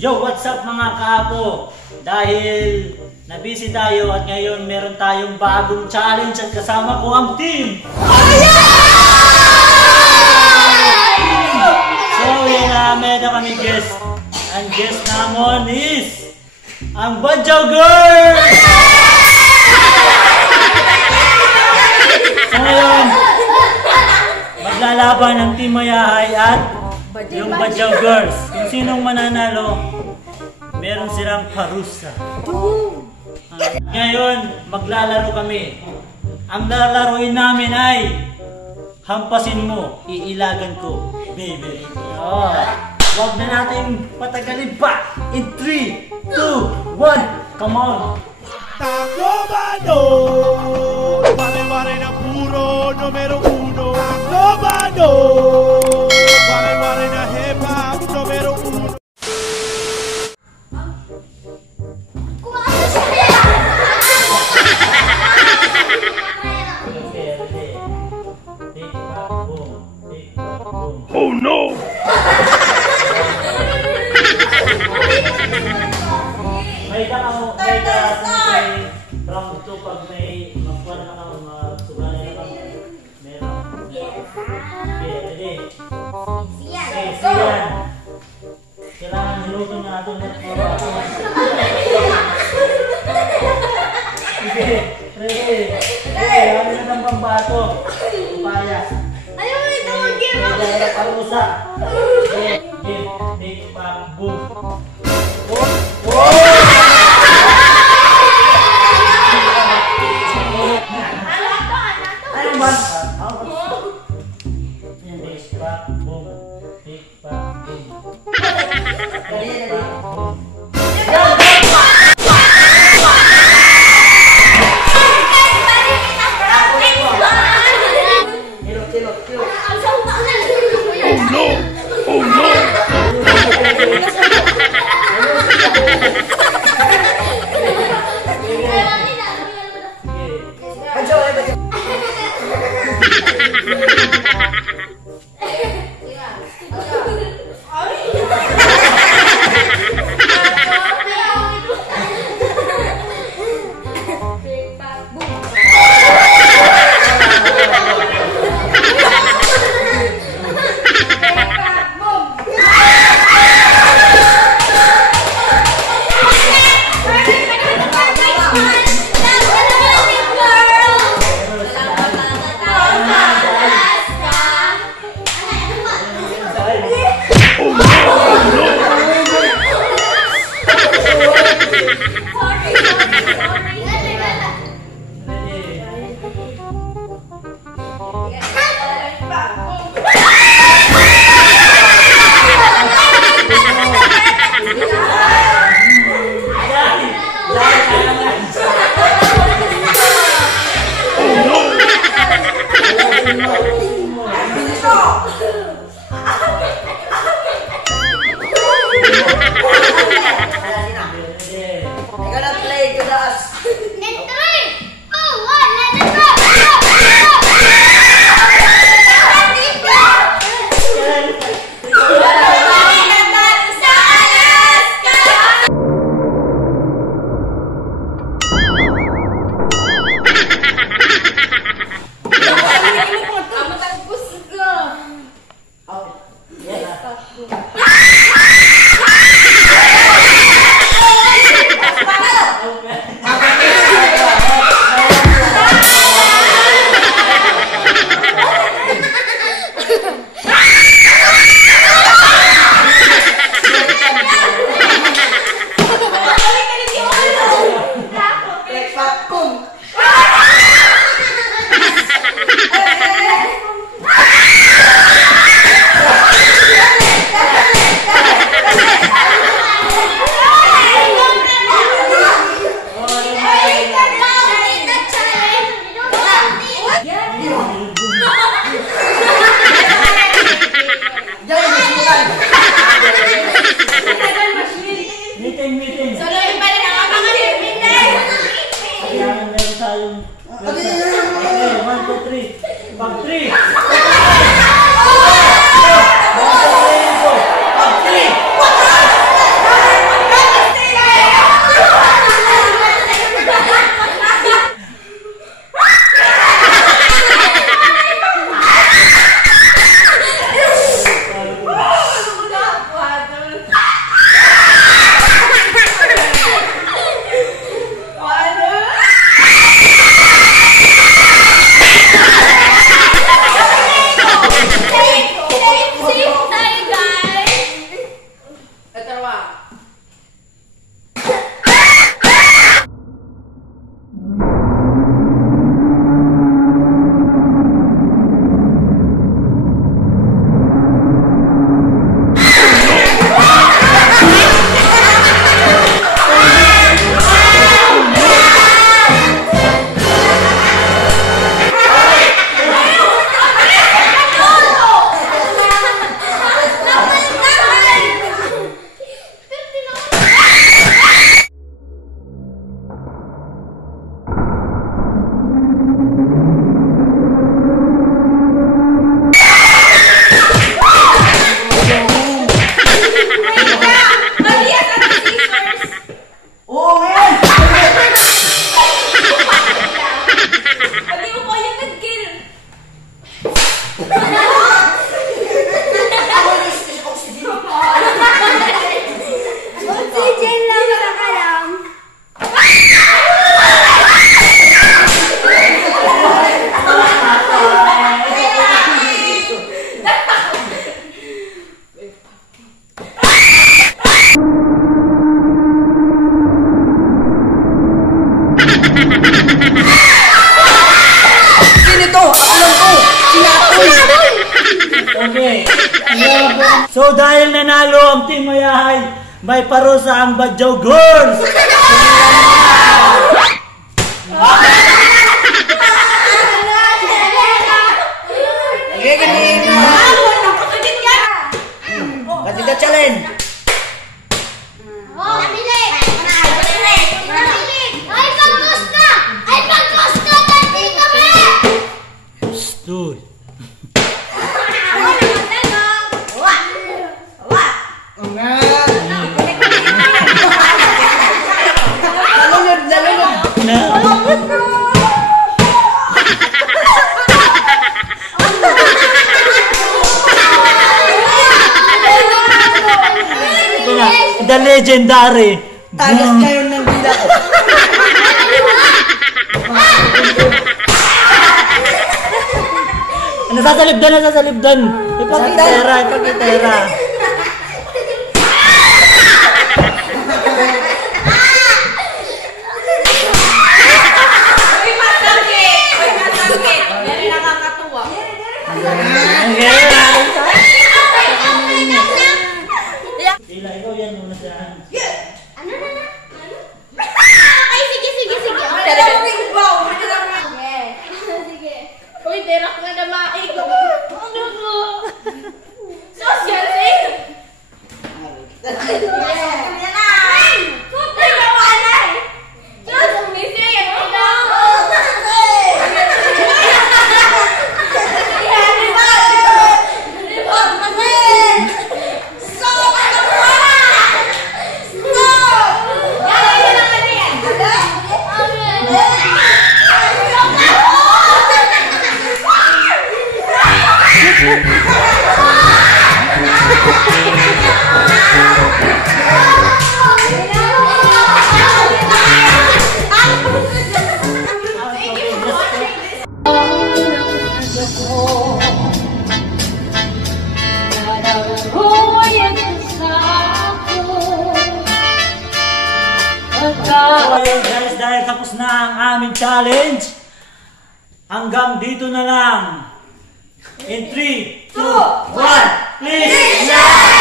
Yo, what's up mga kaapo? Dahil nabisi tayo at ngayon meron tayong bagong challenge at kasama ko ang team! So yun na, meron kami guest. Ang guest namon is ang Badyaw Girls! So ngayon, maglalaban ng Team Mayahay at yung Badyaw Girls. Kung sinong mananalo, meron silang parusa. Ngayon, maglalaro kami. Ang lalaroin namin ay hampasin mo, iilagan ko, baby. Oh, wag na natin patagalin pa. In 3, 2, 1, come on! Taclobano, vale na puro numero uno. Taclobano, vale na hip-hop numero uno. Oh no! May round 2 pag may magkuhan na ka, magsugan na ka. Meron. Okay, ready? Okay, siyan. Kailangan niluto na natin net mo. Okay, ready? Okay, kami na ng pambato. Upaya. Ayaw ito, mag-give up! Kaya parusa. Give, take, back, boom. dalawa. Okay. So dahil nanalo ang Team Mayahay, may parusa ang Badyaw Girls. Katiga challenge. Stoy. The legendary. Tagas ngayon ng dila ko. Nasasalibdan, nasasalibdan. Ipagkitera, ipagkitera. Ila, ikaw yan muna dyan. Ay, sige. Uy, terak na na maig. Ano ko? Sos, Jesse! Okay guys, dahil tapos na ang aming challenge, hanggang dito na lang. In 3, 2, 1, please like!